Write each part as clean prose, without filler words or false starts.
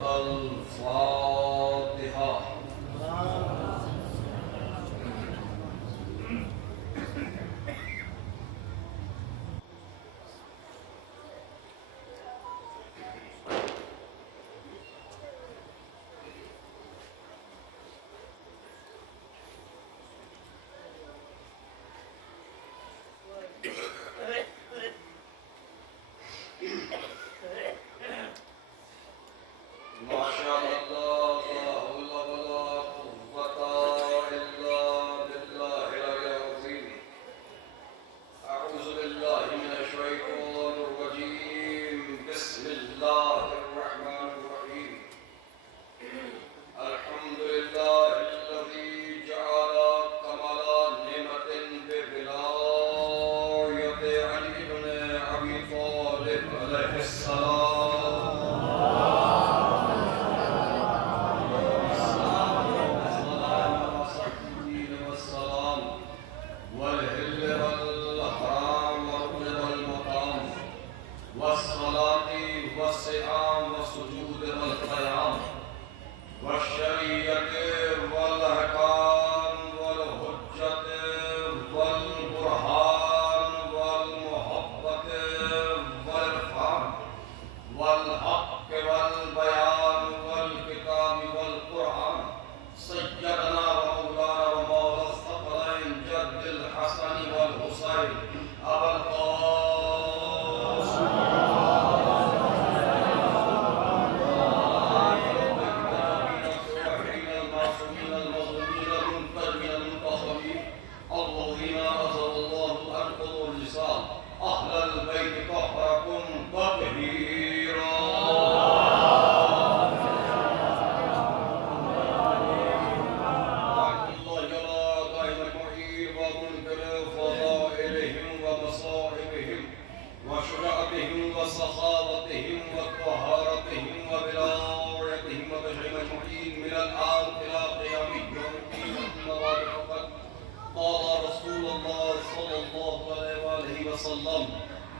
الفاتحة.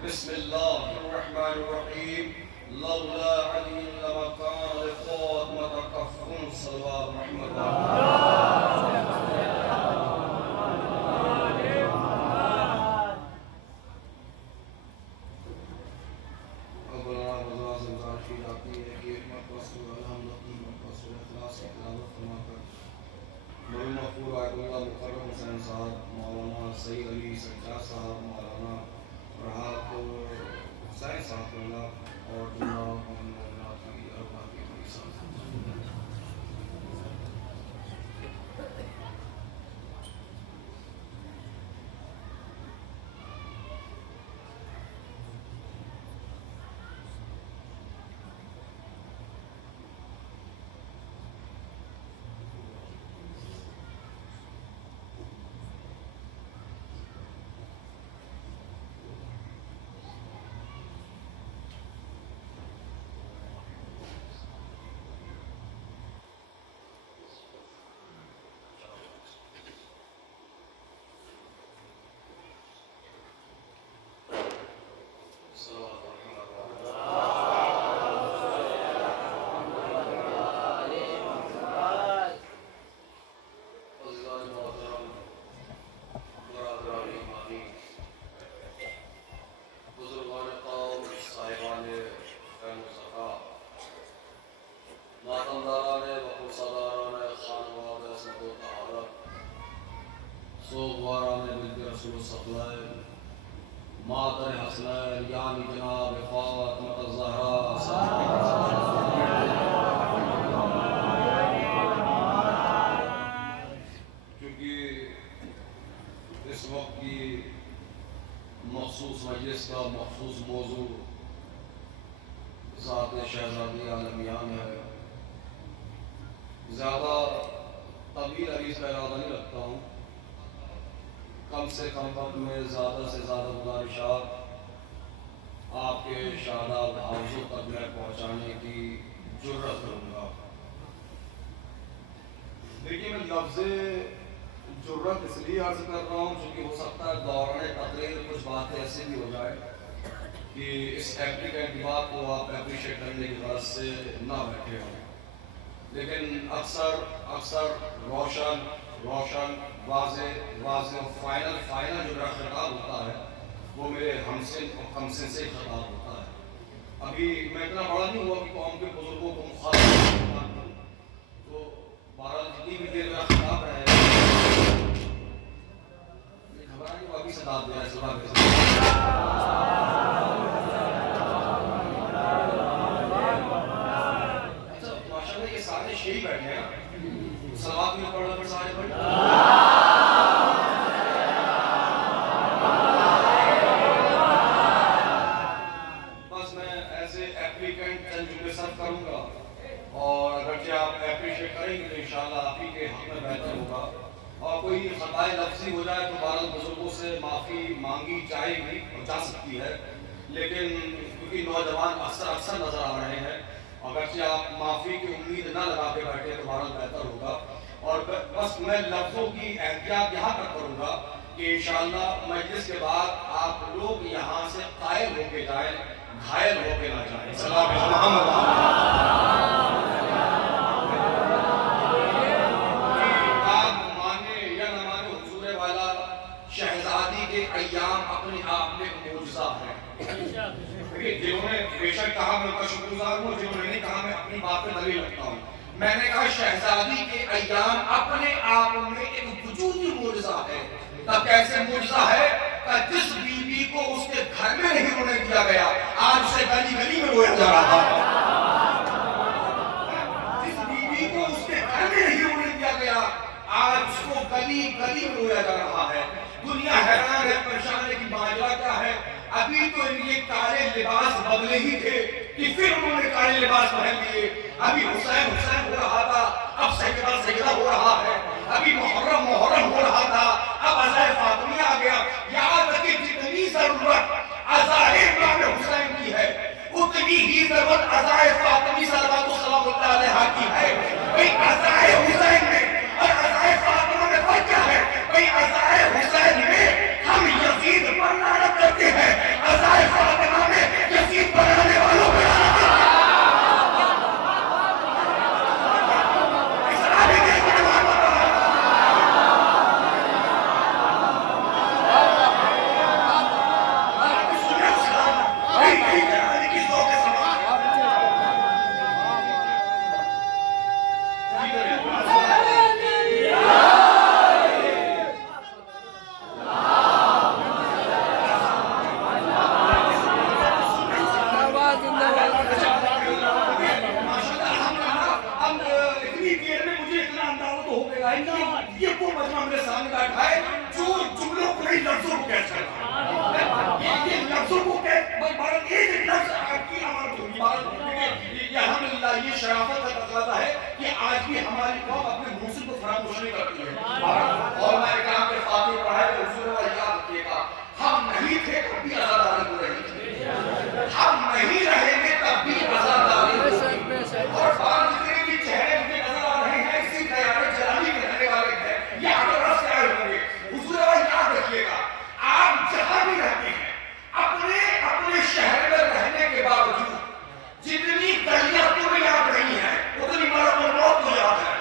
بسم الله الرحمن الرحيم. لولا علي لما كان لفاطمة كف صلوات محمد. مکرم حسین صاحب، مولانا سید علی سجاد صاحب، مولانا راحت حسین صاحب اور جناب مولانا کی ارواح کی ساتھ مادر حسنین یعنی جناب فاطمہ الزہرا کیونکہ اس وقت کی مخصوص مجلس کا مخصوص موضوع ذات شہزادی عالمیان ہے، زیادہ طویل عریض کا ارادہ نہیں رکھتا ہوں، کم سے کم وقت میں زیادہ سے زیادہ گزارشات آپ کے شاداب حافظوں تک میں پہنچانے کی جرت کروں گا۔ دیکھیے میں لفظ جرت اس لیے عرض کر رہا ہوں چونکہ ہو سکتا ہے دوران تقریر کچھ باتیں ایسی بھی ہو جائے کہ اس ایپلیکینٹ کی بات کو آپ اپریشیٹ کرنے کی غرض سے نہ بیٹھے ہوں، لیکن اکثر روشن واضح اور فائنل جو میرا خطاب ہوتا ہے وہ میرے ہمسن سے خطاب ہوتا ہے۔ ابھی میں اتنا بڑا نہیں ہوا کہ قوم کے بزرگوں کو مخاطب کروں، تو بہرحال جتنی بھی دیر میرا خطاب ہے گھبرا کے واقعی صدا دیا ہے صبح کے یہ سارے شیعی بیٹھے ہیں، سلوات میں پڑھنا پھر سارے پڑھ بس میں ایسے ایپلیکینٹ چند جملے سرف کروں گا، اور اگرچہ آپ اپریشیٹ کریں گے تو انشاءاللہ آپ ہی کے حق میں بہتر ہوگا، اور کوئی خطائے لفظی ہو جائے تو بہرحال بزرگوں سے معافی مانگی جائے گی اور جا سکتی ہے، لیکن کیونکہ نوجوان اکثر نظر آ رہے ہیں، اگرچہ آپ معافی کی امید نہ لگا کے بیٹھے تو بہرحال بہتر ہوگا، اور بس میں لفظوں کی احتیاط یہاں تک کروں گا کہ انشاءاللہ مجلس کے بعد آپ لوگ یہاں سے قائل ہو کے جائیں، گھائل ہو کے نہ جائیں۔ سلام محمد آپ مانے یا نہ مانے، حضور والا شہزادی کے ایام اپنے آپ میں ایک معجزہ ہے۔ جنہوں نے بے شک کہا میں ان کا شکر گزار ہوں، جنہوں نے نہیں کہا میں اپنی بات پہ دلیل رکھتا ہوں۔ میں نے کہا شہزادی کے ایام اپنے آپ میں ایک وجودی معجزہ ہے۔ تب کیسے معجزہ ہے کہ جس بی بی کو اس کے گھر میں نہیں رونے دیا گیا آج اسے گلی گلی میں رویا جا رہا ہے۔ جس بی بی کو اس کے گھر میں نہیں رونے دیا گیا آج اس کو گلی گلی میں رویا جا رہا ہے۔ دنیا حیران ہے، پریشان ہے کہ ماجرا کیا ہے۔ ابھی تو یہ کالے لباس بدلے ہی تھے کہ پھر انہوں نے کالے لباس پہن لیے۔ ابھی حسین ہو رہا تھا، اب سجدہ ہو رہا ہے۔ ابھی محرم ہو رہا تھا، اب عزائے فاطمیہ آ گیا۔ یاد رکھیں جتنی ضرورت عزائے امام حسین کی ہے اتنی ہی ضرورت عزائے فاطمی صلوات اللہ علیہا کی ہے۔ بھئی عزائے حسین میں اور عزائے فاطمہ میں فرق کیا ہے؟ بھئی عزائے حسین میں ہم یزید پر لعنت کرتے ہیں، عزائے فاطمہ میں یزید بنانے والوں پر لعنت کرتے ہیں۔ یہ وہ مجمع میرے سامنے بیٹھا ہے جو جملوں کو نہیں لفظوں کو کہہ سکتا ہے۔ یہ لفظوں کو بارت ایک لفظ آپ کی امانت ہوگی، بارت الحمدللہ یہ شرافت کا تقاضا ہے کہ آج بھی ہماری قوم اپنے موسم کو فراموش نہیں کرتی ہے۔ اور میں اکرام کے فاتح پڑھائے تو حضور والا یاد رکھیے گا، ہم نہیں تھے تب بھی عزاداری ہو رہی تھی، ہم نہیں رہیں گے تب بھی عزاداری ہوگی۔ اور بات جتنے بھی چہرے مجھے نظر آ رہے ہیں اسی تیارے جلالی کے رہنے والے ہیں، یہ آگے رس کے آئے ہوں گے۔ حضور والا یاد رکھیے گا، آپ جہاں بھی رہتے ہیں اپنے شہر میں رہنے کے باوجود جتنی گلیاں تمہیں یاد نہیں ہیں اتنی مرض و موت کو یاد ہے۔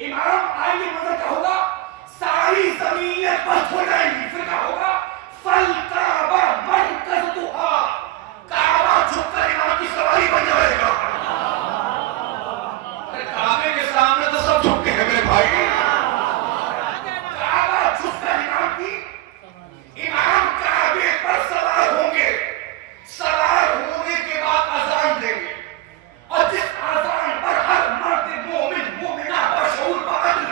امام آئیں گے منظر کیا ہوگا؟ ساری زمینیں پست ہو جائیں گی. پھر کیا ہوگا؟ فَالْكَعْبَ مَرْكَزُهَا, کعبہ جھک کر امام کی سواری بن جائے گا. کعبے کے سامنے تو سب جھکتے ہیں میرے بھائی. کعبہ جھک کر امام کی, امام کعبے پر سوار ہوں گے. سوار ہونے کے بعد اذان دیں گے, اور جس اذان پر ہر مرد مومن مومنہ بشعور بعدل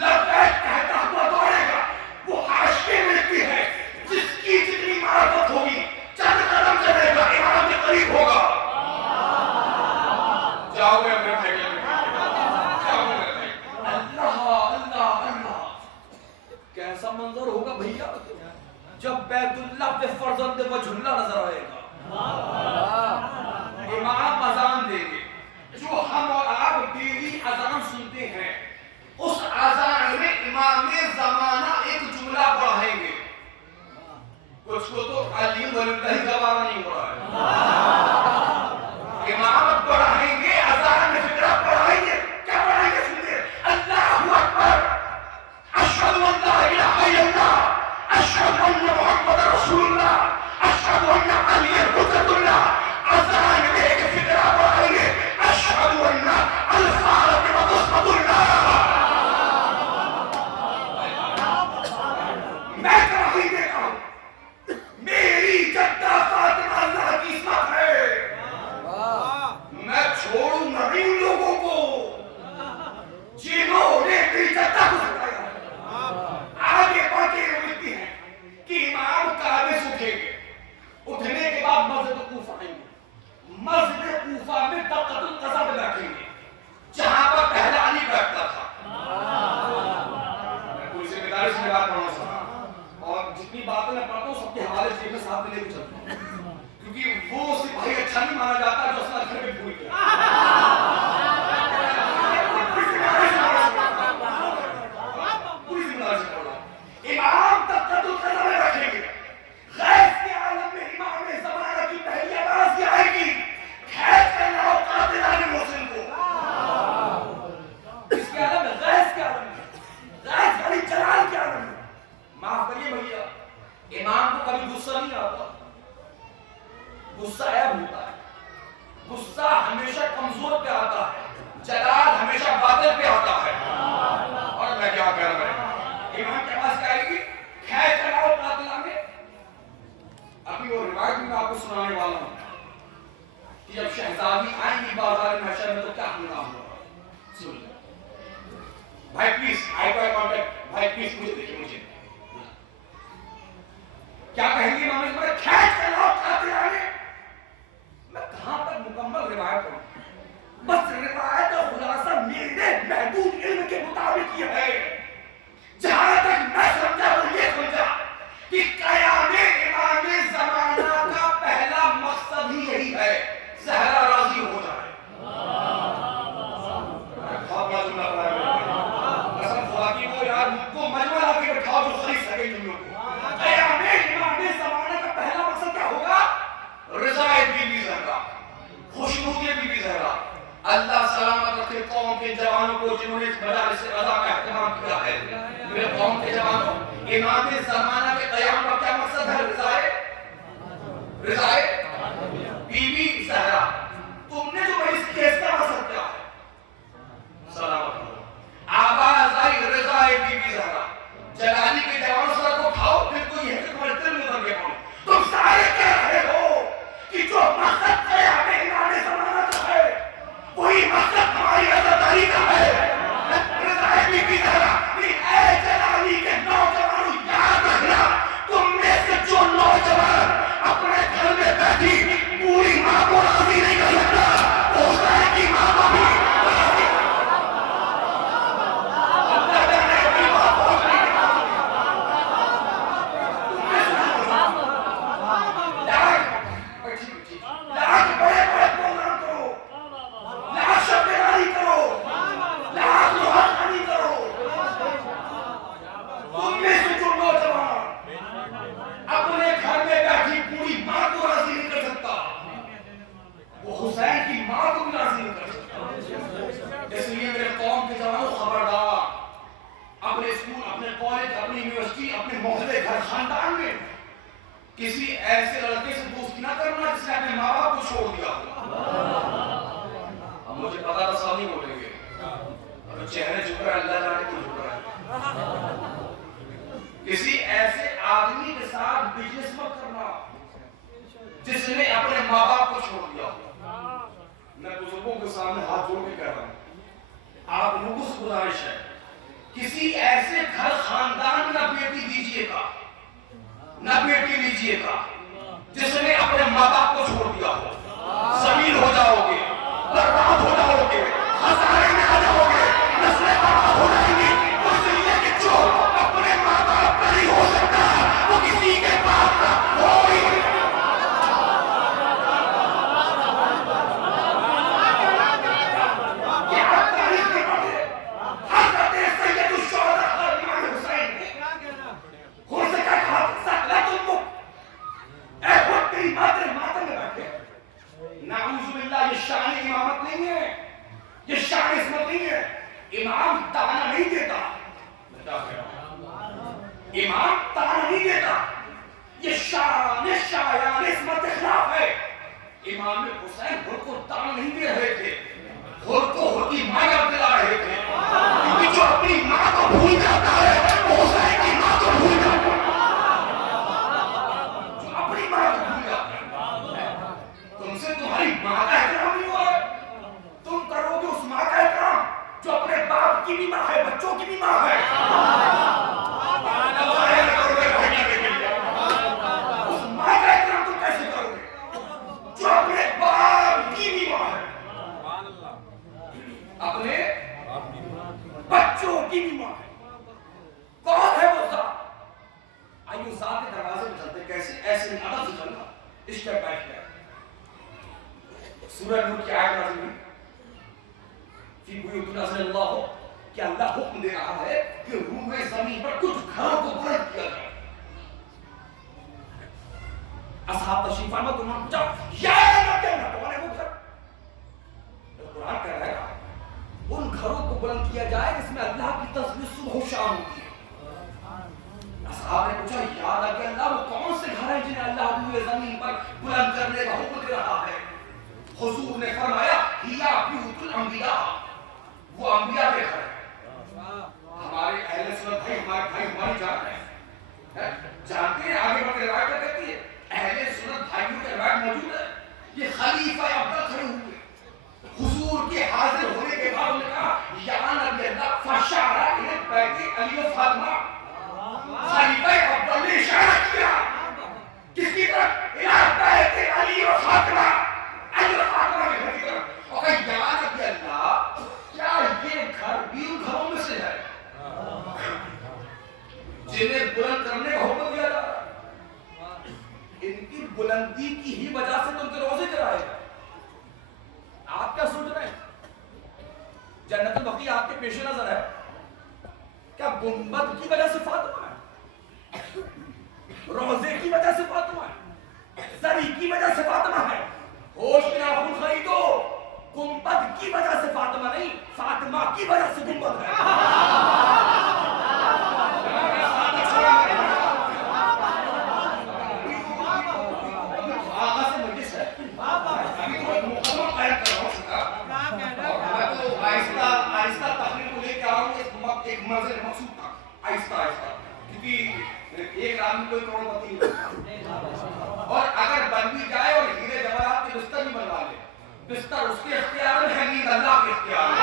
لبیک کہتا ہوا دوڑے گا, وہ حاشیے میں لکھتی ہے جس کی جتنی معرفت ہوگی چند قدم چلے گا امام کے قریب ہوگا. جاؤ گے میرے بھائی, جاؤ گے میرے بھائی. اللہ اللہ اللہ, کیسا منظر ہوگا بھیا جب بیت اللہ پہ فرزند وجہ اللہ نظر آئے گا. امام اذان دیں گے, جو ہم اور آپ ڈیلی اذان سنتے ہیں, اس اذان میں امام زمانہ ایک جملہ پڑھائیں گے. کچھ کو تو علی ولی اللہ کا بارہ نہیں ہو رہا ہے. امامت پڑھائیں گے, اذان میں فکرہ پڑھائیں گے. کیا پڑھائیں گے سنتے؟ اللہ اکبر, اشہد ان لا الہ الا اللہ, اشہد ان محمد رسول اللہ, اشہد ان علی حجت اللہ. اذان میں ایک فکرہ پڑھائیں گے, اشہد ان الفاطمہ رسول اللہ. میں کہیں دیکھا ہوں, میری جدہ فاطمہ اللہ کی عصمت ہے. میں چھوڑوں گا نہیں ان لوگوں کو جنہوں نے میری جدہ کو ستایا. آگے بڑھ کے یہ لکھتی ہیں کہ امام کعبے سے اٹھیں گے, اٹھنے کے بعد مسجد کوفہ آئیں گے. مسجد کوفہ میں دقت القضا میں بیٹھیں گے, جہاں پر پہلا علی بیٹھتا تھا. میں پوری ذمہ داری سے بات کرنا چاہتا ہوں, اور جتنی باتیں میں پڑھتا ہوں سب کے حوالے سے میں ساتھ میں لے کے چلتا ہوں, کیونکہ وہ سپاہی اچھا نہیں مانا جاتا جو اصلا گھر میں بھول گیا. پوری ذمہ داری سے پڑھ رہا ہوں. امام دقت القضا میں رکھیں گے. غیب کے عالم میں امام زمانہ کی پہلی آواز یہ آئے گی, کھینچ کر لاؤ قاتلان محسن کو. اس کے عالم میں, غیب کے عالم میں, غیب علی جلال کے عالم میں. معاف کریے بھیا, امام کو کبھی غصہ نہیں آتا. غصہ عیب ہوتا ہے. غصہ ہمیشہ کمزور پہ آتا ہے, جلال ہمیشہ باطل پہ آتا ہے. اور میں کیا کہہ رہا ہوں, امام کے پاس کیا آئے گی, کھینچ کر لاؤ قاتلان میں. ابھی وہ روایت میں آپ کو سنانے والا ہوں کہ جب شہزادی آئیں گی بازار محشر میں تو کیا ہنگامہ ہوگا. سن لیں بھائی, پلیز آئی کانٹیکٹ بھائی, پلیز مجھے دیکھیں, مجھے کیا کہیں گے امام زمانہ, کھینچ کر لاؤ قاتلان میں. میں کہاں تک مکمل روایت کروں, بس روایت اور خلاصہ میرے محدود علم کے مطابق یہ ہے. جہاں تک میں سمجھا وہ یہ سمجھا کہ قیام امام زمانہ کا پہلا مقصد ہی یہی ہے, زہرا راضی ہو جائے. بہت بڑا جملہ پڑھا ہے قسم خدا کی, وہ یار کو مجمع لا کے بٹھاؤ جو خرید سکے جملوں کو. قیام امام زمانہ کا پہلا مقصد کیا ہوگا؟ رضا بی بی زہرا, خوشنودی بی بی زہرا. اللہ سلامت رکھے قوم کے جوانوں کو جنہوں نے اس مجالس رضا کا اہتمام کیا ہے. میرے قوم کے جوانوں, امام زمانہ کے قیام کا کیا مقصد ہے؟ رضا بی بی زہرا. تم نے جو بڑی کی ہے اس کا مقصد کیا ہے؟ سلامت رکھو. آواز آئی رضا بی بی زہرا, جلالی کے جوانوں سے رکھو کھاؤ, پھر کوئی ہے کہ تمہارے دل میں اتر کے پاؤں. تم سارے کہہ رہے ہو کہ جو مقصد قیام امام زمانہ کا ہے وہی مقصد ہماری عزاداری کا ہے. رضا بی بی زہرا, اے جلالی کے نوجوانوں یاد رکھنا, تم میں سے جو نوجوان اپنے گھر میں کسی ایسے لڑکے سے دوستی نہ کرنا جس نے اپنے ماں باپ کو چھوڑ دیا اب مجھے پتا تھا سب نہیں بولیں گے اور چہرے جھک رہا ہے اللہ جانے کو جھک رہا ہے کسی ایسے آدمی کے ساتھ بزنس مت کرنا جس نے اپنے ماں باپ کو چھوڑ دیا میں بزرگوں کے سامنے ہاتھ جوڑ کے کہہ رہا ہوں آپ لوگوں سے گزارش ہے کسی ایسے گھر خاندان میں نہ بیٹی دیجئے گا نہ بیٹی لیجئے گا جس نے اپنے ماں باپ کو چھوڑ دیا ہو زمین ہو جاؤ گے برباد ہو جاؤ گے ہزارے میں آ جاؤ گے نسلیں برباد ہو جائیں گی اس لیے کہ جو اپنے ماں باپ کا نہیں ہو سکتا وہ کسی کے باپ کا ہو ہی شان امامت نہیں ہے یہ شان عصمت نہیں ہے امام تانا نہیں دیتا امام تانا نہیں دیتا یہ شان شایان عصمت کے خلاف ہے امام حسین خود کو تانا نہیں دے رہے تھے خود کو خود کی ماں یاد دلا رہے تھے کیونکہ جو اپنی ماں کو بھول جاتا ہے وہ حسین کی ماں کو بھول جاتا ہے جو اپنی ماں کو بھول جاتا ہے تم سے تمہاری ماں کا احترام نہیں ہوا ہے تم کرو گے اس ماں کا احترام جو اپنے باپ کی بھی ماں ہے بچوں کی بھی ماں ہے اس ماں کا احترام تم کیسے کرو گے جو اپنے باپ کی بھی ماں ہے اپنے بچوں کی بھی ماں ہے کون ہے وہ ذات آئیے ذات کے دروازے میں چلتے کیسے ایسے ادب سے چلنا اسٹیپ بائی اسٹیپ سورہ نور کی آیت نازل ہوئی فی بیوت اذن اللہ کہ اللہ حکم دے رہا ہے کہ روح زمین پر کچھ گھروں کو بلند کیا جائے اصحاب تشریف فرما تمہیں پوچھا یا اللہ کیا نہ تمہارے وہ گھر قرآن کہہ رہا ہے ان گھروں کو بلند کیا جائے جس میں اللہ کی تصویر صبح و شام ہوتی ہے اصحاب نے پوچھا یاد ہے کہ اللہ وہ کون سے گھر ہیں جنہیں اللہ روح زمین پر بلند کرنے کا حکم دے رہا ہے حضور نے فرمایا ہیا بیوت الانبیاء وہ انبیاء کے گھر ہیں ہمارے اہل سنت بھائی ہماری جان ہے جانتے ہیں آگے بڑھ کے روایت کہتی ہے اہل سنت بھائیوں کے روایت موجود ہے یہ خلیفہ افضل کھڑے ہوئے حضور کے حاضر ہونے کے بعد انہوں نے کہا یا نبی اللہ فشارہ انہیں بیت علی و فاطمہ خلیفہ افضل نے اشارہ کیا کس کی طرف الہ بیت علی و فاطمہ جنہیں بلند کرنے کا حکم دیا جا رہا ان کی بلندی کی ہی وجہ سے تو ان کے روزے کرائے گا آپ کیا سوچ رہے ہیں جنت البقیع آپ کے پیش نظر ہے کیا گنبد کی وجہ سے فاطمہ ہے روزے کی وجہ سے فاطمہ ہے زری کی وجہ سے فاطمہ ہے ہوش کے ناخن خریدو گنبد کی وجہ سے فاطمہ نہیں فاطمہ کی وجہ سے گنبد ہے آہستہ تقریر کو لے کے آؤں ایک منظر مقصود تھا آہستہ آہستہ کیونکہ ایک آدمی کوئی کروڑپتی نہیں ہوتا اور اگر بن بھی جائے اور ہیرے جواہرات کے بستر بھی بنوا لے بستر اس کے اختیار میں ہے نیند اللہ کے اختیار میں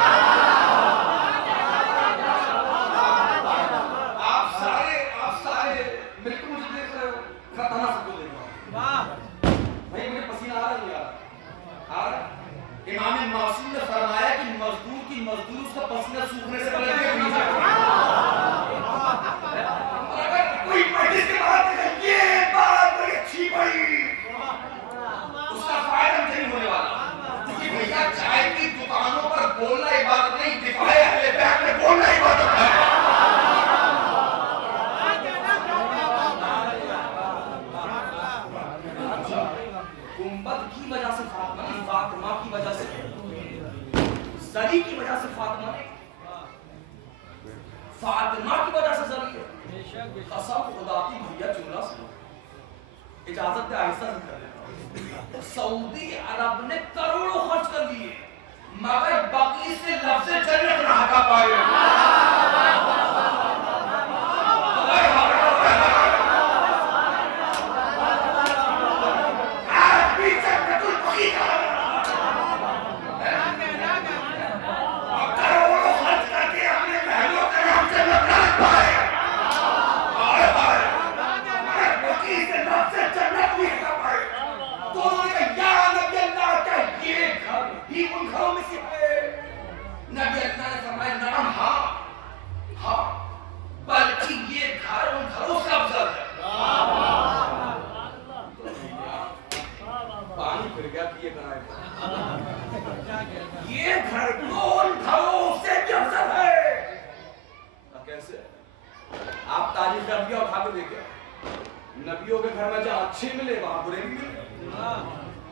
آپ سارے بالکل مجھے دیکھ رہے ہو خطانہ سب کو دیکھ رہا ہوں بھائی مجھے پسینہ آ رہا نہیں آ رہا امام معصوم نے فرمایا کہ مزدور کی مزدور اس کا پسینہ سوکھنے سے پہلے دیکھ نہیں سکتا اگر کوئی مجلس کے بعد یہ بات بڑی اچھی پڑی اس کا فائدہ مجھے نہیں ہونے والا کیونکہ بھیا چائے کی دکانوں پر بولنا عبادت نہیں دفاع اہل بیت میں بولنا عبادت ہے گنبد کی وجہ سے فاطمہ کی وجہ سے زری کی وجہ سے فاطمہ کی وجہ سے زری ہے قسم خدا کی بھیا جملہ سے اجازت ہے آہستہ سے کر دیتا ہوں. سعودی عرب نے کروڑوں خرچ کر دیے مگر باقی سے لفظ جنت نہ ہٹا پائے. آج بھی جنت البقیع کا کروڑوں خرچ کر کے اپنے محلوں کا نام جنت نہ رکھ پائے. بقیع سے لفظ جنت نہیں ہٹا پائے. تو انہوں نے کہا یا نبی اللہ کیا یہ گھر بھی ان گھروں میں سے ہے؟ نبی اللہ نے فرمایا نعم ہاں بلکہ یہ گھر ان گھروں سے افضل ہے. پانی پھر گیا کہ یہ بنائے یہ گھر تو ان گھروں سے بھی افضل ہے. اب کیسے؟ آپ تاریخ انبیاء اٹھا کے دیکھیں. نبیوں کے گھر میں جہاں اچھے ملے وہاں برے بھی ملے.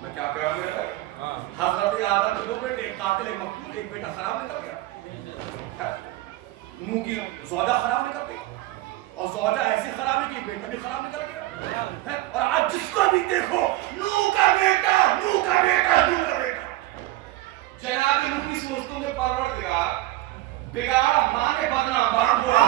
میں کیا کہہ رہا ہوں؟ حضرت آدم کے دو بیٹے ایک قاتل ایک مقتول. ایک بیٹا خراب نکل گیا. نوح کی زوجہ خراب نکل گئی اور زوجہ ایسی خراب نکلی بیٹا بھی خراب نکل گیا. اور آج جس کو بھی دیکھو نوح کا بیٹا جناب نوح کی صورتوں میں پروردگار بگاڑ ماں نے بدنام باپ برا.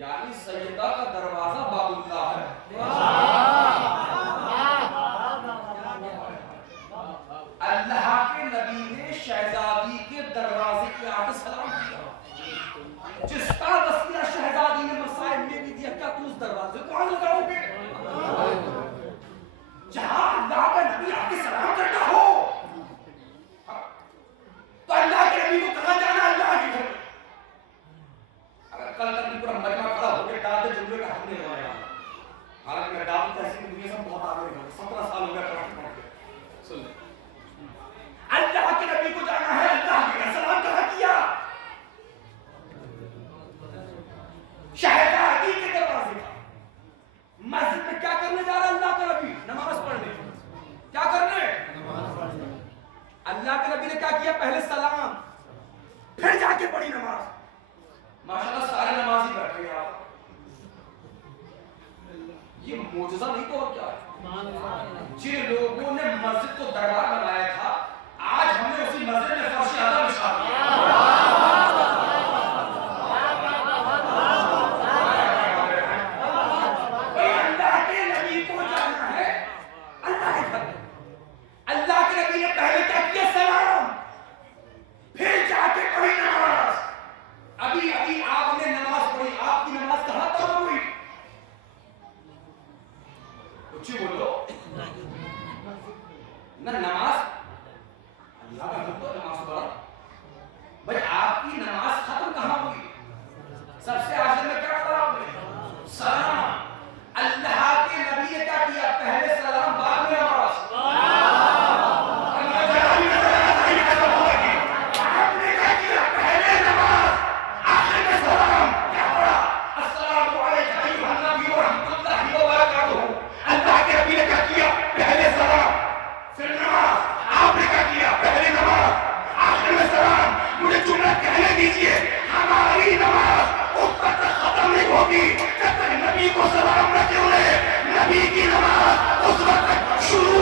یعنی سیدہ کا دروازہ باب اللہ ہے. اللہ کے نبی نے شہزادی کے دروازے پہ آ کے سلام کیا. جس کا تذکرہ شہزادی نے مسائل میں بھی دیا, کیا تم اس دروازے کو آگ لگاؤ گے؟ جہاں اللہ کا نبی آ کے سلام کرتا ہو تو اللہ کے نبی کو کہاں جانا؟ اللہ کے گھر. اگر کل تک پورا مجمع کھڑا ہو کے ڈال دے جملے کا حق نہیں لگایا. حالانکہ میں ڈال تحصیل دنیا سے بہت آگے ہوں, 17 سال ہو گیا پڑھتے پڑھتے. سن لیں, اللہ کے نبی کو جانا ہے, اللہ کے گھر سلام کہاں کیا؟ شہزادی کے دروازے کا. مسجد میں کیا کرنے جا رہا ہے اللہ کا نبی؟ نماز پڑھنے. کیا کرنے؟ اللہ کے نبی نے کیا کیا؟ پہلے سلام, پھر جا کے پڑھی نماز. ماشاءاللہ سارے نمازی بیٹھے ہیں. آپ یہ معجزہ نہیں تو اور کیا ہے؟ جن لوگوں نے مسجد کو دربار بنایا تھا, آج ہم نے اسی مسجد میں فرش اعظم بچھا دیا. اللہ کے نبی کو جانا ہے اللہ کے گھر. اللہ کے نبی نے پہلے کیا کیا؟ سلام, پھر جا کے پڑھی نماز. ابھی ابھی آپ نے نماز پڑھی, آپ کی نماز کہاں تمام ہوئی؟ کچھ بولو نہ. نماز اللہ کا حکم تو نماز پڑھا بھائی, آپ کی نماز ختم کہاں ہوئی؟ سب سے آخر میں کیا پڑھا آپ نے؟ سلام. اللہ کے نبی نے کیا کیا؟ پہلے سلام بعد میں نماز. آپ نے کیا کیا؟ پہلے نماز آخر میں سلام. کیا پڑھا؟ السلام علیکم ایھا النبی ورحمۃ اللہ وبرکاتہ. اللہ کے نبی نے کیا کیا؟ پہلے سلام پھر نماز. آپ نے کیا کیا؟ پہلے نماز آخر میں سلام. مجھے جملہ کہنے دیجئے, ہماری نماز اس وقت تک ختم نہیں ہوگی جب تک نبی کو سلام نہ کرے. نبی کی نماز اس وقت تک شروع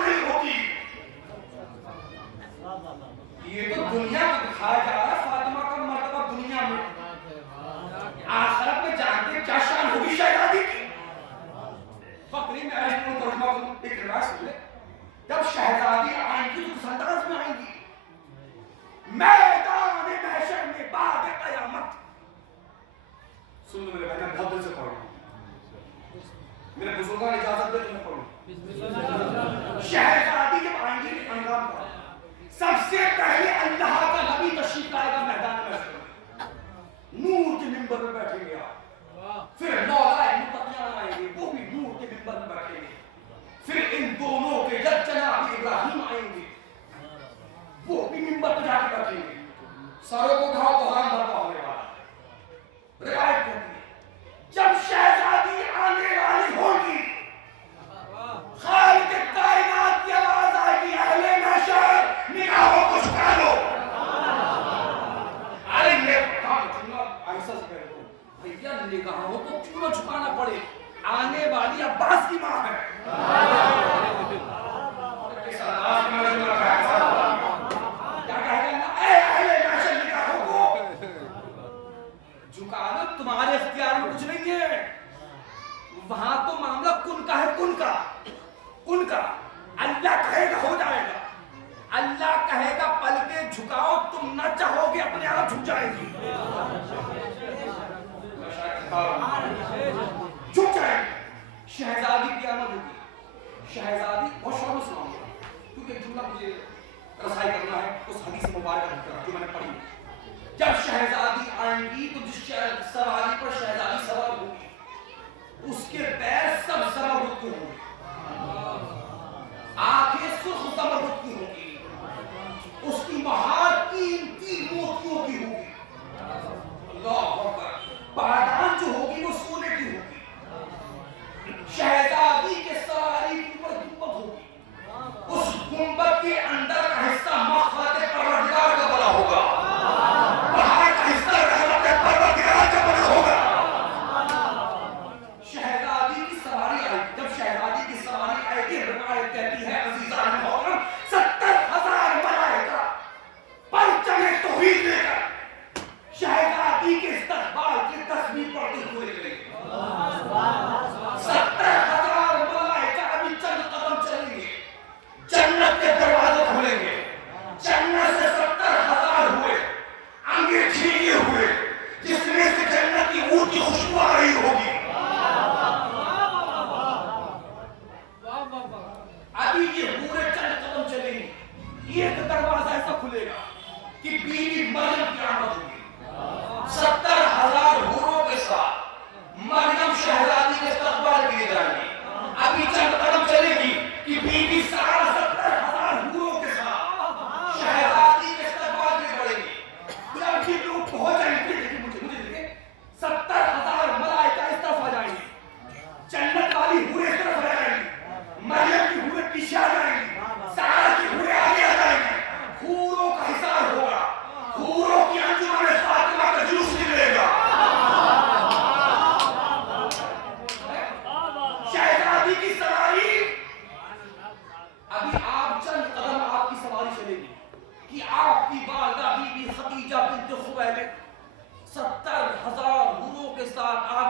نہیں ہوگی. یہ تو دنیا کو دکھایا جا رہا ہے فاطمہ کا مرتبہ دنیا میں. آخرت میں جانتے کیا شان ہوگی شہزادی کی؟ فقری میں ترجمہ ایک روایت سن لے. جب شہزادی آئیں گی تو کس انداز میں آئیں گی؟ میدان محشر میں بعد قیامت. سن لو میرے بھائی, میں بہت دل سے پڑھ رہا ہوں, میرے بزرگوں نے اجازت دے تو میں پڑھوں. شہزادی جب آئیں گی انجام کا, سب سے پہلے اللہ کا نبی تشریف لائے گا میدان محشر. نور کے منبر میں بیٹھیں گے آپ. پھر مولا متقیان آئیں گے, وہ بھی نور کے منبر میں بیٹھیں گے. پھر ان دونوں کے جد جناب ابراہیم آئیں گے, وہ بھی منبر پہ جا کے بیٹھیں گے. سروں کو اٹھاؤ تو حرام برپا ہونے والا. روایت کہتی ہے جب شہزادی آنے والی ہوگی, خالق کائنات کی آواز آئے گی, اہل محشر نگاہوں کو جھکا لو. ارے یہ کام چننا ایسا سے کہہ دو بھیا, نگاہوں کو کیوں نہ جھکانا پڑے؟ آنے والی عباس کی ماں ہے. کیا کہے گا؟ اے اہل محشر نگاہوں کو جھکانا تمہارے اختیار میں کچھ نہیں ہے. وہاں تو معاملہ کن کا ہے, کن کا, کن کا. اللہ کہے گا ہو جائے گا. اللہ کہے گا پلکیں جھکاؤ, تم نہ چاہو گے اپنے آپ جھک جائے گی. جھک جائے گی. شہزادی کی آمد ہوگی. شہزادی بہت شور سے سناؤں گا کیونکہ ایک جملہ مجھے رسائی کرنا ہے اس حدیث مبارکہ جو میں نے پڑھی. جب شہزادی آئیں گی تو جس سواری پر شہزادی سوار ہوگی اس کے پیر سب زمرد کے ہوں گے, آنکھیں سرخ زمرد کی ہوں گی, اس کی مہار قیمتی موتیوں کی ہوگی. اللہ اکبر. پادان جو ہوگی وہ سونے کی ہوگی.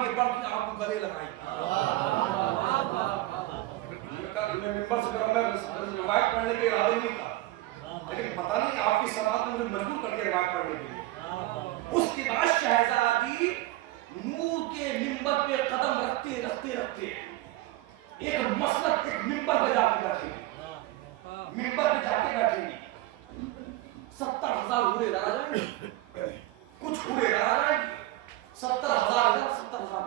آگے بڑھ کے آپ کو گلے لگائیں گے. میں ممبر سے کروں، میں روایت پڑھنے کے ارادے نہیں تھا، لیکن پتہ نہیں آپ کی سماعت نے مجھے مجبور کر کے روایت پڑھنے کے لیے. اس کے بعد شہزادی نور کے ممبر پہ قدم رکھتے رکھتے رکھتے ایک مسلط ایک ممبر پہ جا کے بیٹھے گی، ممبر پہ جا کے بیٹھے گی. 70,000 ہورے ڈالا جائیں گے، کچھ ہورے ڈالا جائیں گے، 70,000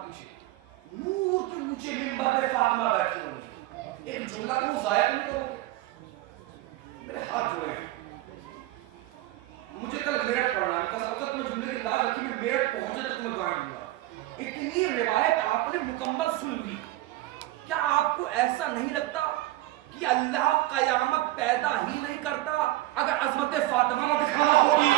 پیچھے نور کے اونچے ممبر پہ فاطمہ بیٹھی ہوں. ایک جملہ کو ضائع نہیں کرو گے. میرے ہاتھ جوڑے ہیں، مجھے کل میرٹ پڑھنا ہے، کس وقت میں جملے کی لاز رکھی میں میرٹ پہنچے تک میں دعائیں دوں گا. اتنی روایت آپ نے مکمل سن لی، کیا آپ کو ایسا نہیں لگتا کہ اللہ قیامت پیدا ہی نہیں کرتا اگر عظمت فاطمہ نہ دکھانا ہوگی؟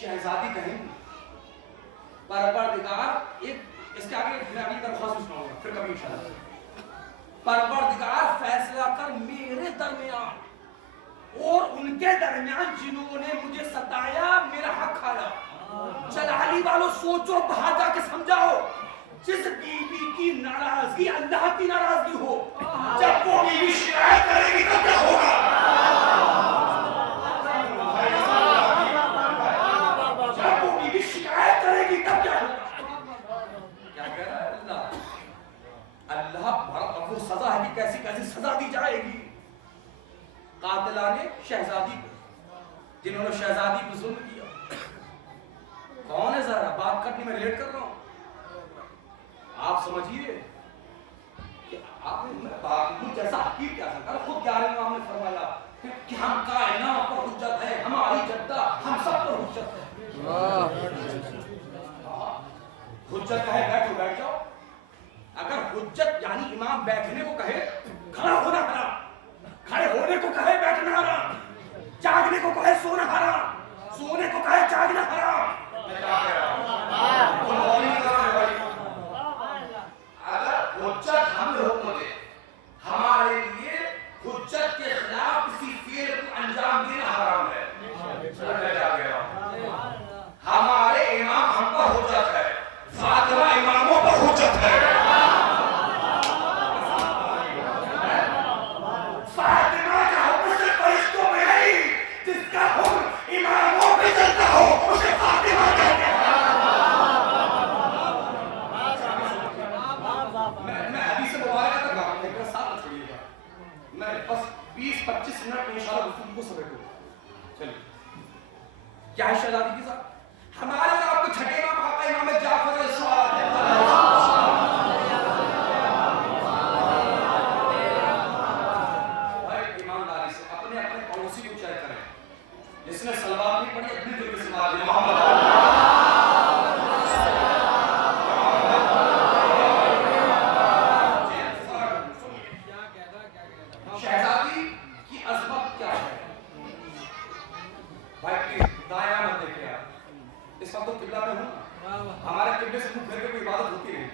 شہزادی کہیں گی پروردگار، ایک اس کے آگے میں اگلی درخواست بھی سناؤں گا پھر کبھی انشاءاللہ. پروردگار فیصلہ کر میرے درمیان اور ان کے درمیان جنہوں نے مجھے ستایا میرا حق کھایا. جلالی والوں سوچو، باہر جا کے سمجھاؤ. جس بیوی کی ناراضگی اللہ کی ناراضگی ہو، جب وہ بیوی شکایت کرے گی تب کیا ہوگا؟ جب وہ بیوی شکایت کرے گی تب کیا ہوگا؟ کیا کہہ رہا ہے اللہ؟ اللہ بڑا غفور سزا ہے کہ کیسی کیسی سزا دی جائے گی. قاتلان شہزادی کو، جنہوں نے شہزادی کو ظلم کیا، کون ہے؟ ذرا بات کرنی میں ریلیٹ کر رہا ہوں. آپ سمجھیے کہ آپ نے مجھ جیسا حقیق کیا سکتا. خود 11 امام نے فرمایا کہ ہم کائنات پر حجت ہے، ہماری جدہ ہم سب پر حجت ہے. حجت کہے بیٹھو بیٹھ جاؤ. اگر حجت یعنی امام بیٹھنے کو کہے کھڑا ہونا حرام، کھڑے ہونے کو کہے بیٹھنا حرام، جاگنے کو کہے سونا حرام، سونے کو کہے جاگنا حرام. اگر حجت ہم لوگوں نے ہمارے لیے حجت کے خلاف کسی فعل کو انجام دینا حرام ہے. ہمارے امام ہم پر حجت ہے، فاطمہ اماموں پر حجت ہے. فاطمہ کا حکم صرف فرشتوں پہ نہیں، جس کا حکم اماموں پہ چلتا ہو اسے فاطمہ کہتے ہیں. میں حدیث مبارکہ تک آؤں گا، ایک ساتھ چھوڑیے گا. میں بس 20-25 منٹ میں انشاءاللہ گفتگو کو سمیٹوں گا. چلیے کیا ہے شہزادی کے ساتھ؟ ہمارے اور آپ کو چھٹے امام آقا امام جعفر الصادق ایمانداری سے اپنے اپنے پڑوسی کو چیک کریں. جس نے صلوات نہیں پڑھی اپنی دل سے مار دیا محمد. شہزادی کی عظمت کیا ہے بھائی؟ پلیز دائیں مت دیکھیں آپ. اس وقت تو قبلہ میں ہوں، ہمارے قبلے سے منہ پھیر کے کوئی عبادت ہوتی نہیں.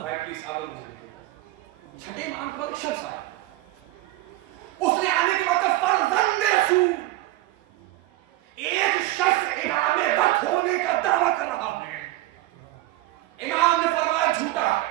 بھائی پلیز آپ مجھے دیکھیں. چھٹے امام پر ایک شخص آیا، اس نے آنے کے وقت فرزند رسول ایک شخص امام وقت ہونے کا دعویٰ کر رہا ہے. امام نے فرمایا جھوٹا ہے.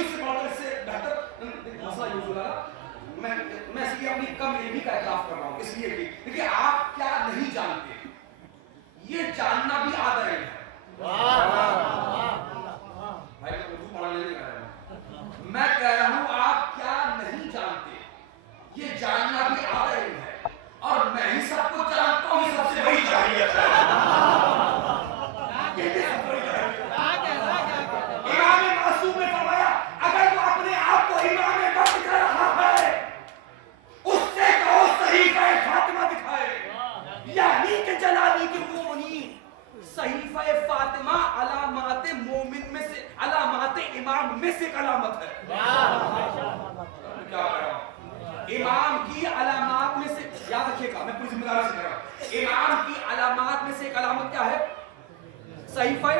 اس سے بڑھ کر اس سے بہتر مسئلہ یہ ہو رہا میں اس لیے اپنی کم علمی کا اعتراف کر رہا ہوں، اس لیے کہ دیکھیے آپ کیا نہیں جانتے یہ جاننا بھی آدھا علم ہے۔ بھائی میں اردو پڑھانے نہیں کہہ رہا ہوں، میں کہہ رہا ہوں آپ کیا نہیں جانتے یہ جاننا بھی آدھا علم ہے، اور میں ہی سب کچھ جانتا ہوں، یہ سب سے بڑی جاہلیت ہے۔ امام معصوم نے فرمایا اگر وہ اپنے آپ کو امام وقت کر رہا ہے اس سے کہو صحیفہ فاطمہ دکھائے، یعنی کہ جلالی کے مومنین صحیفہ فاطمہ علامات مومن میں سے، علامات امام میں سے ایک علامت ہے۔ کیا کہہ رہا ہوں؟ امام کی علامات میں سے، یاد رکھیے گا میں پوری ذمہ داری سے کہہ رہا ہوں، امام کی علامات میں سے ایک علامت کیا ہے؟ صحیفہ۔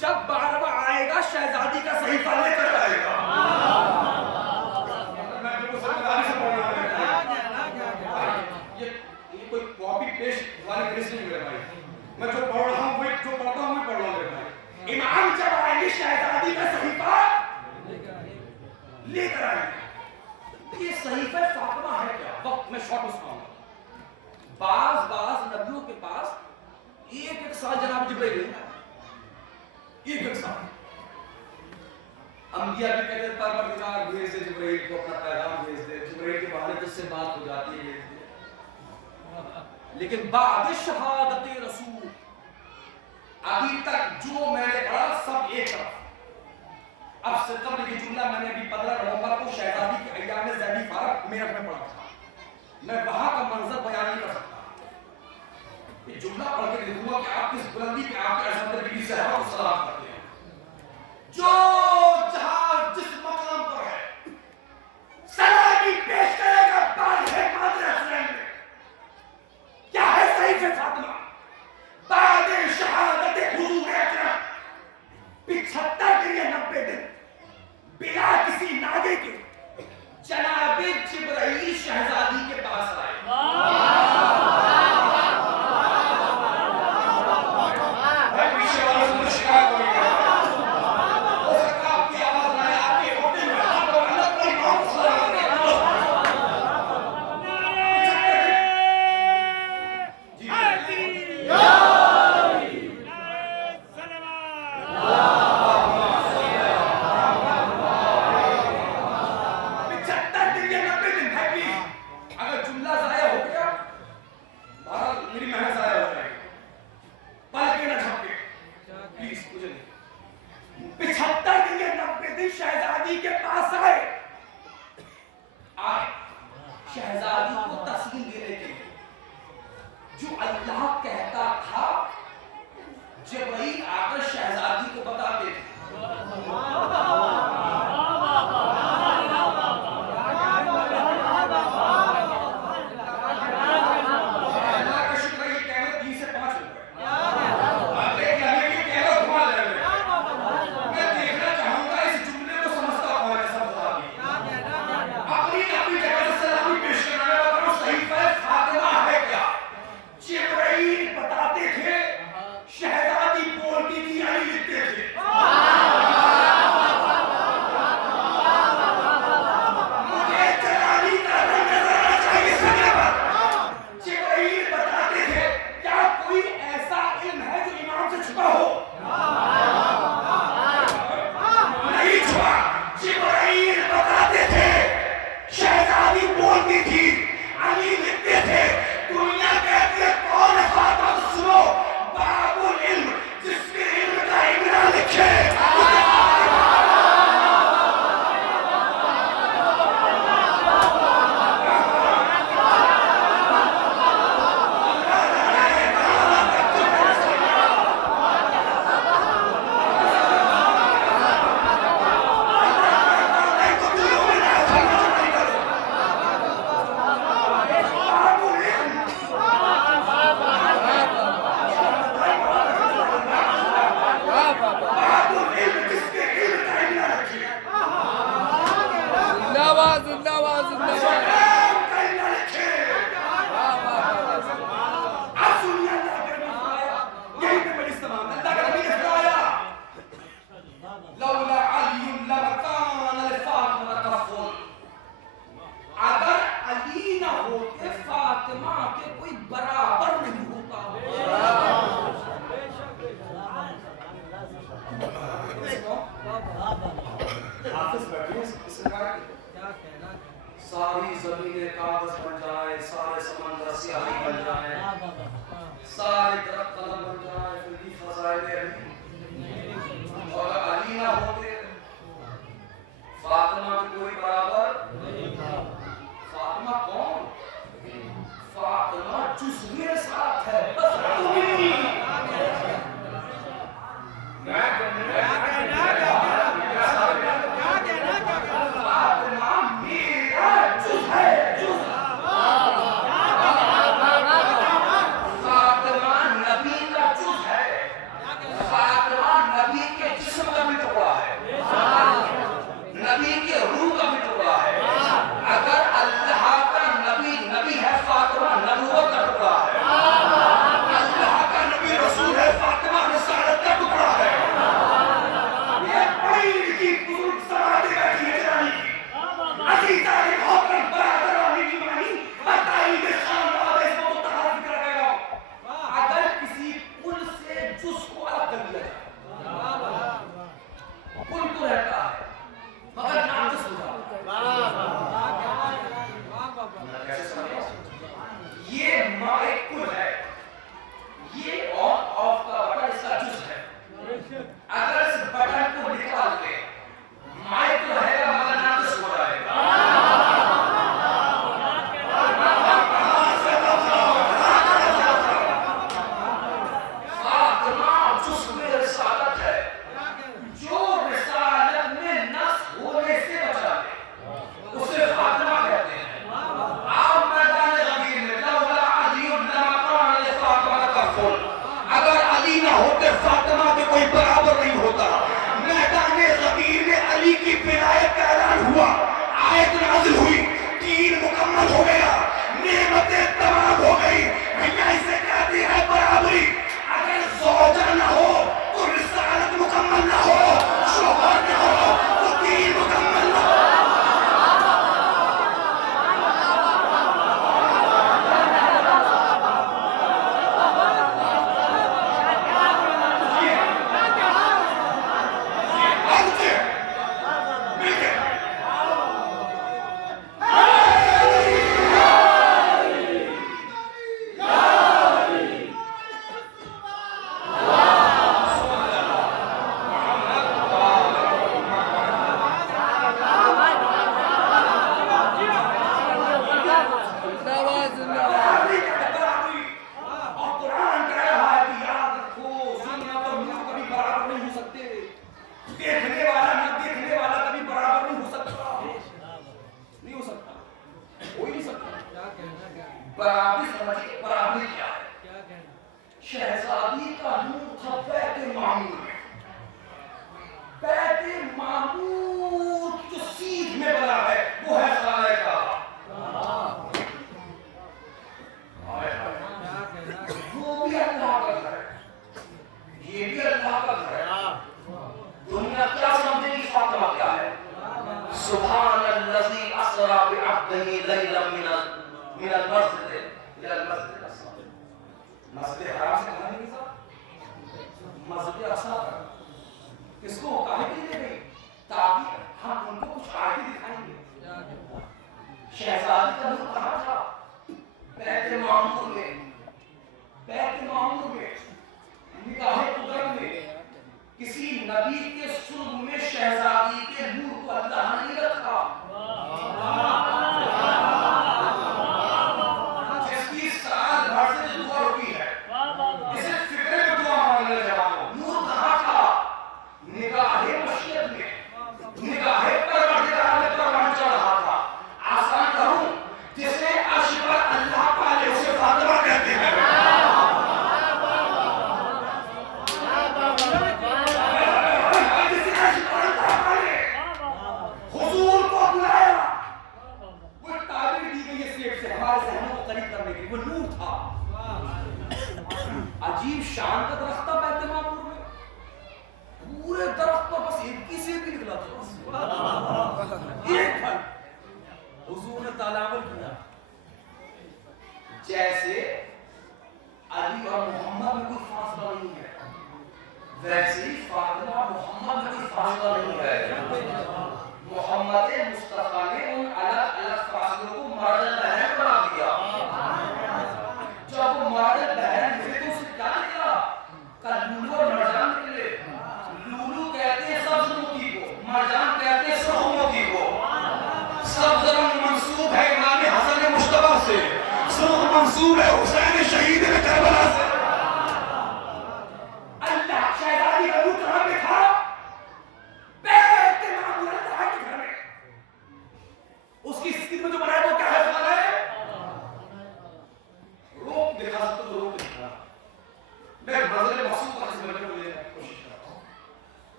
جب بارہواں آئے گا شہزادی کا صحیفہ لے کر آئے گا۔ میں بالکل ذمہ داری سے پڑھ رہا ہوں، یہ کوئی کاپی پیسٹ والی کیس نہیں میرے بھائی، میں جو پڑھ رہا ہوں جو پڑھتا ہوں میں پڑھ رہا ہوں میرے بھائی۔ امام جب آئیں گے شہزادی کا صحیفہ لے کر آئیں گے۔ یہ صحیفہ فاطمہ ہے کیا؟ وقت میں شارٹ سناؤں گا۔ بعض نبیوں کے پاس ایک سال جناب جبرائیل ہے، ایک سال۔ انبیاء بھی کہتے ہیں پروردگار بھیج دے جبرائیل کو، اپنا پیغام بھیج دے، جبرائیل کے بہانے جس سے بات ہو جاتی ہے بھیج دے۔ لیکن بعد شہادت رسول ابھی تک جو میں نے پڑھا سب ایک طرف۔ اب سے قبل یہ جملہ میں نے بھی 15 نومبر کو شہزادی کے ایام زیدی فارغ میرٹھ میں پڑھا تھا، میں وہاں کا منظر بیان نہیں کر سکتا۔ یہ جملہ پڑھ کے دیکھوں گا کہ آپ کس بلندی پہ آپ کے عظمت بی بی صاحبہ کو سلام کرتے ہیں۔ جو جہاز جس مقام پر ہے سلامی پیش کرے گا بعد ہے مادر حسین میں۔ کیا ہے صحیفہ فاطمہ؟ بعد شہادت حضور اکرم 75 دن یا 90 دن بلا کسی ناگے کے جناب جبرائیل شہزادی کے پاس آئے۔ شہزادی کے پاس آئے شہزادی کو تسلیم دینے کے لیے جو اللہ کہتا تھا جبرائیل آ کر شہزادی کو بتاتے تھے۔ اللہ کا شکر یہ کیمرہ 3 سے 5 ہو گئے، میں دیکھنا چاہوں گا اس جملے کو سمجھتا کون ہے، سب بتا دیں اپنی جگہ سے سلامی پیش کرنا ہے۔ صحیفہ فاطمہ ہے کیا؟ جبرائیل بتاتا حافظ بیٹھے اس روایت کے ساری زمینیں کاغذ بن جائیں، سارے سمندر سیاہی بن جائیں، سارے درخت قلم بن جائیں، پھر بھی فضائل علی اور علی نہ ہوتے فاطمہ کے کوئی برابر فاطمہ کون؟ فاطمہ جزوی رسالت ہے، بس شہزادی کا نور تھا بیت معمور میں، بیت معمور جو سیدھ میں بنا ہے وہ ہے خانہ کعبہ، وہ بھی اللہ کا گھر ہے، یہ بھی اللہ کا گھر ہے۔ دنیا کیا سمجھے گی فاطمہ کیا ہے؟ سبحان الذی اسری بعبدہ لیلا من المسجد الى المسجد الاقصی، مسجد حرام سے کہاں نہیں تھا، مسجد اقصی کس کو کہاں کے لیے گئی؟ تاکہ ہم ان کو کچھ آیتیں دکھائیں گے۔ شہزادی کا نور کہاں تھا؟ بیت معمور میں، بیت معمور میں، نگاہ قدرت میں۔ کسی نبی کے سرگ میں شہزادی کے نور کو اللہ نے نہیں رکھا، جس کی سال بھر سے دعا رکی ہے، اسے فکر میں دعا مانگنے جوانوں۔ نور کہاں تھا؟ نگاہ مشیت میں، نگاہ پروردگار میں پروان چڑھ رہا تھا۔ آسان کروں، جس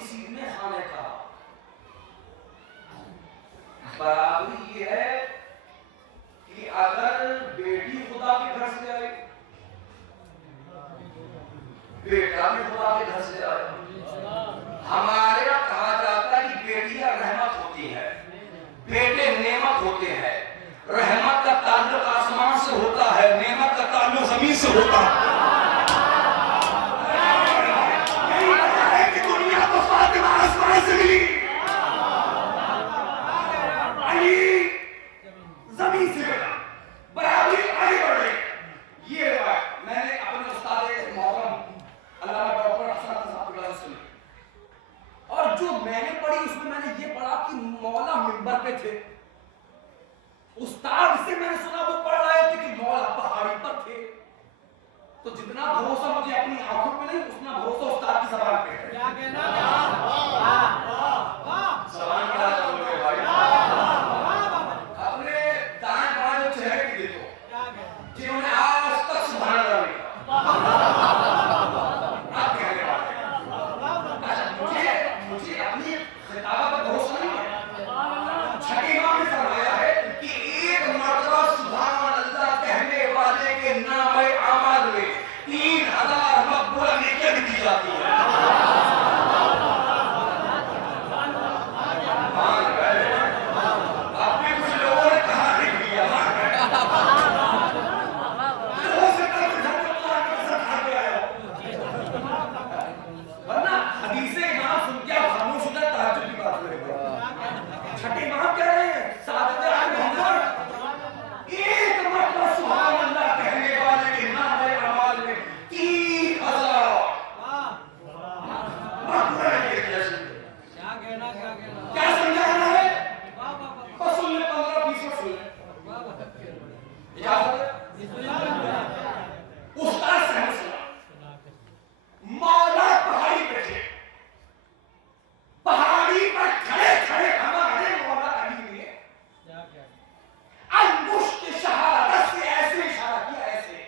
کسی نے خانے کہا. برابری یہ ہے کہ اگر بیٹی خدا کے گھر سے آئے, بیٹا بھی خدا کے گھر سے آئے. ہمارے یہاں کہا جاتا ہے کہ بیٹیاں رحمت ہوتی ہے, بیٹے نعمت ہوتے ہیں. رحمت کا تعلق آسمان سے ہوتا ہے, نعمت کا تعلق زمین سے ہوتا ہے. یہی وجہ ہے کہ دنیا کو فاطمہ آسمان سے ملی, علی زمین سے ملا. برابری آگے بڑھ رہی. یہ روایت میں نے اپنے استاد محترم علامہ ڈاکٹر حسن صاحب کے سے سنی, اور جو میں نے پڑھی اس میں نے یہ پڑھا کہ مولا منبر پہ تھے. استاد سے میں نے سنا وہ پڑھ رہے تھے کہ مولا پہاڑی پر تھے. تو جتنا بھروسہ مجھے اپنی آنکھوں پہ نہیں, اتنا بھروسہ استاد کی زبان پہ ہے. کیا کہنا زبان پہ آ جاؤ میرے بھائی, اپنے دائیں بائیں جو چہرے کی دیکھو جنہوں نے آج تک سبحان اللہ نہیں کہا, آپ کہنے والے ہیں. مجھے اپنی خطابت پر بھروسہ نہیں ہے. چھٹے امام نے فرمایا ہے کہ ایک مرتبہ سبحان اللہ کہنے والے کے نام اعمال میں 3000 مقبولہ نیکیاں لکھی جاتی ہیں. آپ نے کچھ لوگوں نے کہا لکھ لیا, ہو سکتا ہے کہ گھر میں اللہ کی قسم کھا کے آیا ہو, ورنہ حدیث امام سن کے آپ خاموش ہو جائے. تہجد کی بات کریں گے. چھٹے امام کہہ رہے ہیں سعادت عالم محمد ایک مرتبہ سبحان اللہ کہنے والے کے نام اعمال میں 3000 مقبولہ نیکیاں. کیا سمجھانا ہے؟ بس سن لیں, 15-20 میں سن لیں. اجازت ہے؟ استاد صاحب سنا, مولا پہاڑی پہ تھے. پہاڑی پر کھڑے کھڑے ہمارے مولا علی نے انگشت شہادت سے ایسے اشارہ کیا, ایسے.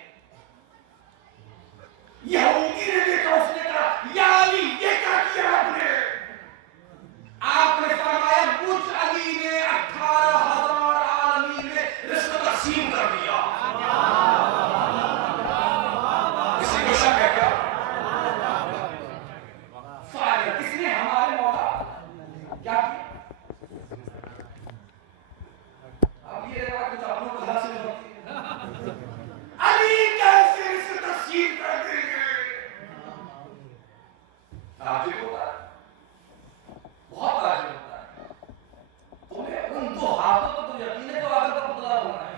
یہودی نے دیکھا, اس نے کہا یا علی یہ کیا کیا آپ نے؟ آپ نے فرمایا مجھ علی نے 18,000 عالمین میں رزق تقسیم کر دیا. کسی کو شک ہے کیا؟ سوال ہے کس نے ہمارے مولا کیا کیا؟ اب یہ رہا کچھ اپنوں کو حاصل ہوتی ہے. علی کیسے اسے تقسیم کر دیں گے؟ تعجب ہوتا ہے, بہت تعجب ہوتا ہے. تمہیں ان دو ہاتھوں کو تو یقین ہے تو آگے کا پتلا ہونا ہے.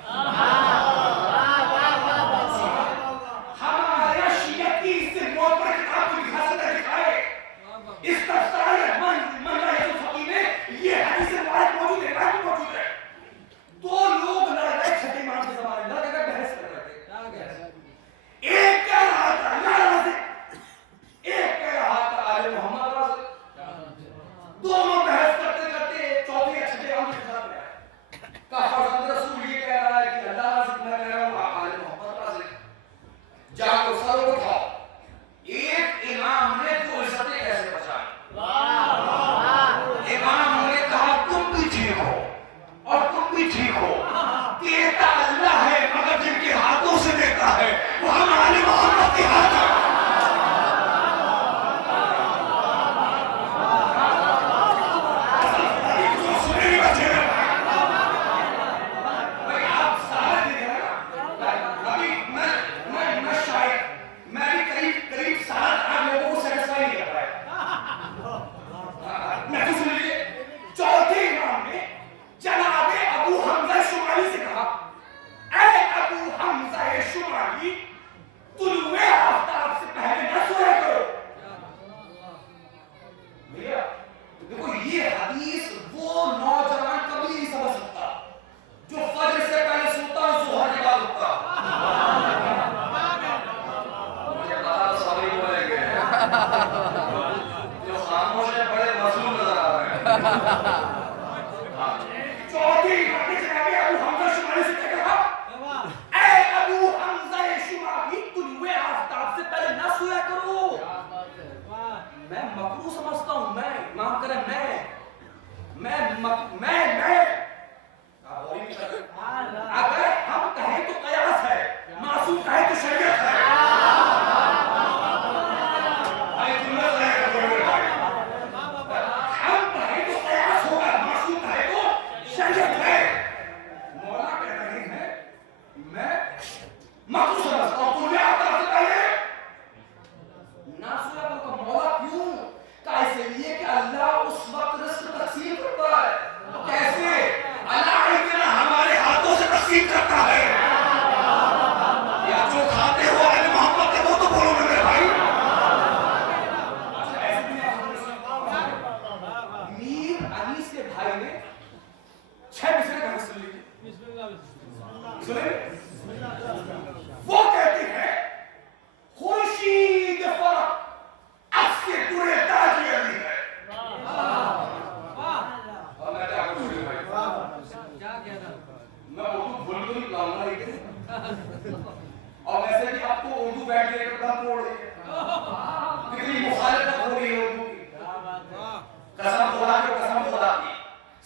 ہمارے شیعہ کی اس سے موت پر کتاب کو دکھا سکتا دکھائے. اس تفسیر منگلہ یوسفی میں یہ حدیث مبارک موجود ہے, روایت موجود ہے. دو لوگ لڑ رہے چھٹے امام کے زمانے میں, لڑ کر بحث کر رہے تھے. ایک کہہ رہا تھا اللہ رازق, ایک کہہ رہا تھا آل محمد رازق. دونوں بحث کرتے کرتے چوتھے یا چھٹے امام کے خلاف میں آئے. کہا فرزند رسول یہ کہہ رہا ہے کہ اللہ رازق, میں کہہ رہا ہوں آل محمد رازق. جاؤ سر اٹھاؤ. ایک امام نے دو عزتیں کیسے بچائی. امام نے کہا تم بھی ٹھیک ہو اور تم بھی ٹھیک ہو. دیتا اللہ ہے مگر جن کے ہاتھوں سے دیتا ہے وہ ہمارے محمد کے ہاتھ ہے. میں مکروہ سمجھتا ہوں, میں اگر ہم کہیں تو قیاس ہے، معصوم کہیں تو شریعت ہے. ہم کہیں تو قیاس ہوگا، معصوم کہیں تو شریعت ہے. مولا کہہ رہے ہیں میں مخصوص سمجھتا ہوں تمہیں آتا سے پہلے ناصرہ کا مولا کیوں؟ کہ اس لیے کہ اللہ اس وقت رزق تقسیم کرتا ہے. کیسے؟ اللہ اتنا ہمارے ہاتھوں سے تقسیم کرتا ہے. یا جو کھاتے ہو اہل محمد کے وہ تو بولو میرے بھائی. میر انیس کے بھائی نے 6 مصرے کہاں سے لی؟ سنیں وہ کہتی ہے خورشید فرق عکس کے پورے تاجی علی ہے. اور میں کیا کروں گی بھائی؟ میں اردو بھول تو نہیں لاؤں گا لیکن اور ویسے بھی آپ کو اردو بیٹھ کے ایک دم توڑ رہی ہے. کتنی مخالفت ہو رہی ہے اردو کی. قسم خدا کی قسم خدا کی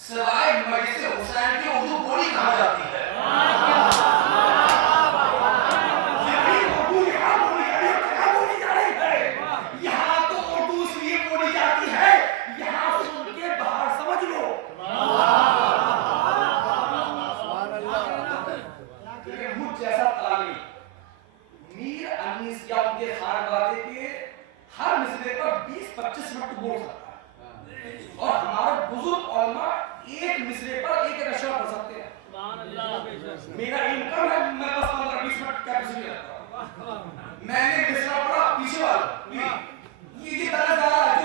سوائے مجلس حسین کی اردو بولی کہاں جاتی ہے. یہاں تو اردو اس لیے بولی جاتی ہے یہاں سن کے باہر سمجھ لو. مجھ جیسا تعلیم میر انیس یا ان کے خانوادے کے ہر مصرے پر 20-25 منٹ بول سکتا ہے اور ہمارے بزرگ علماء ایک مصرے پر ایک اشعار پڑھ سکتے ہیں. میرا انکم ہے میں بس 15-20 منٹ کیپیسٹی رکھتا ہوں. میں نے مصرع پڑھا پیچھے والا یہ طرح زیادہ